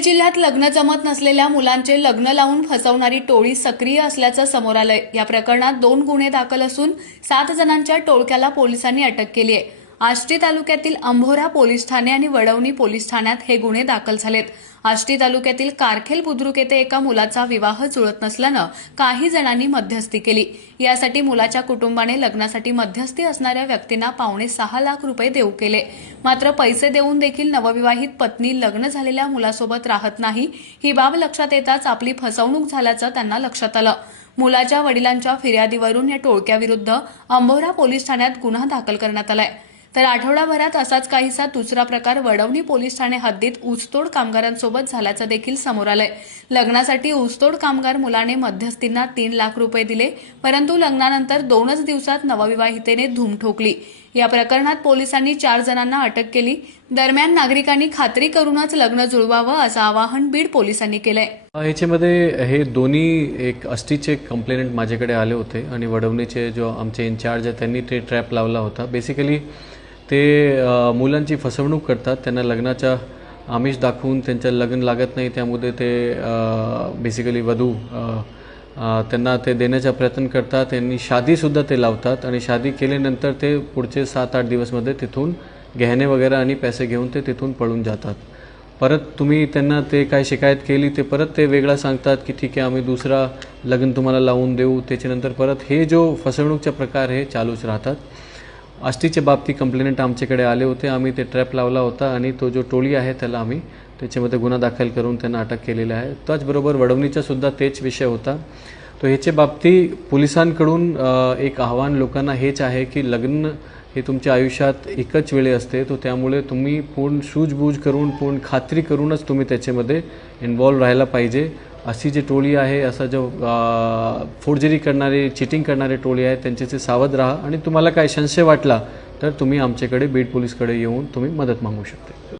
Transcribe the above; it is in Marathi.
जिल्ह्यात लग्न जमत नसलेल्या मुलांचे लग्न लावून फसवणारी टोळी सक्रिय असल्याचं समोर आलंय. या प्रकरणात दोन गुन्हे दाखल असून सात जणांच्या टोळक्याला पोलिसांनी अटक केली आहे. आष्टी तालुक्यातील अंभोरा पोलीस ठाणे आणि वडवणी पोलीस ठाण्यात हे गुन्हे दाखल झालेत. आष्टी तालुक्यातील कारखेल बुद्रुक येथे एका मुलाचा विवाह जुळत नसल्यानं काही जणांनी मध्यस्थी केली. यासाठी मुलाच्या कुटुंबाने लग्नासाठी मध्यस्थी असणाऱ्या व्यक्तींना पावणे सहा लाख रुपये देऊ केले. मात्र पैसे देऊन देखील नवविवाहित पत्नी लग्न झालेल्या मुलासोबत राहत नाही. ही बाब लक्षात येताच आपली फसवणूक झाल्याचं त्यांना लक्षात आलं. मुलाच्या वडिलांच्या फिर्यादीवरून या टोळक्याविरुद्ध अंभोरा पोलीस ठाण्यात गुन्हा दाखल करण्यात आलाय. तर आठवडाभरात असाच काहीसा दुसरा प्रकार वडवणी पोलीस ठाणे हद्दीत ऊसतोड कामगारांसोबत झाल्याचं देखील समोर आलंय. लग्नासाठी ऊसतोड कामगार मुलाने मध्यस्थींना तीन लाख रुपये दिले परंतु लग्नानंतर दोनच दिवसात नवविवाहितेने धूम ठोकली. या प्रकरणात पोलिसांनी चार जणांना अटक केली. दरम्यान नागरिकांनी खात्री करूनच लग्न जुळवावं असं आवाहन बीड पोलिसांनी केलंय. ह्याच्यामध्ये हे दोन्ही एक अस्टीचे कंप्लेनंट माझ्याकडे आले होते आणि वडवणीचे जो आमचे इन्चार्ज आहे त्यांनी ते ट्रॅप लावला होता. बेसिकली ते मुलांची फसवणूक करतात. त्यांना लग्नाच्या आमिष दाखवून त्यांचं लग्न लागत नाही. त्यामध्ये ते बेसिकली वधू त्यांना ते देण्याचा प्रयत्न करतात. त्यांनी शादीसुद्धा ते लावतात आणि शादी केल्यानंतर ते पुढचे सात आठ दिवसमध्ये तिथून गहने वगैरे आणि पैसे घेऊन ते तिथून पळून जातात. परत तुम्ही त्यांना ते काय शिकायत केली ते परत ते वेगळं सांगतात की ठीक आहे आम्ही दुसरा लग्न तुम्हाला लावून देऊ. त्याच्यानंतर परत हे जो फसवणूकचा प्रकार हे चालूच राहतात. आष्टीच्या बाबतीत कंप्लेनंट आमच्याकडे आले होते. आम्ही ते ट्रॅप लावला होता आणि तो जो टोळी आहे त्याला आम्ही त्याच्यामध्ये गुन्हा दाखल करून त्यांना अटक केलेला आहे. त्याचबरोबर वडवणीचा सुद्धा तेच विषय होता. तो ह्याच्या बाबतीत पोलिसांकडून एक आव्हान लोकांना हेच आहे की लग्न हे तुमच्या आयुष्यात एकच वेळे असते. तो त्यामुळे तुम्ही पूर्ण सूझबूझ करून पूर्ण खात्री करूनच तुम्ही त्याच्यामध्ये इन्वॉल्व राहायला पाहिजे. अशी जी टोळी आहे असा जो फोर्जरी करणारे चिटिंग करणारे टोळी आहे त्यांच्याचे सावध राहा. आणि तुम्हाला काय संशय वाटला तर तुम्ही आमच्याकडे बीड पोलीसकडे येऊन तुम्ही मदत मागू शकता.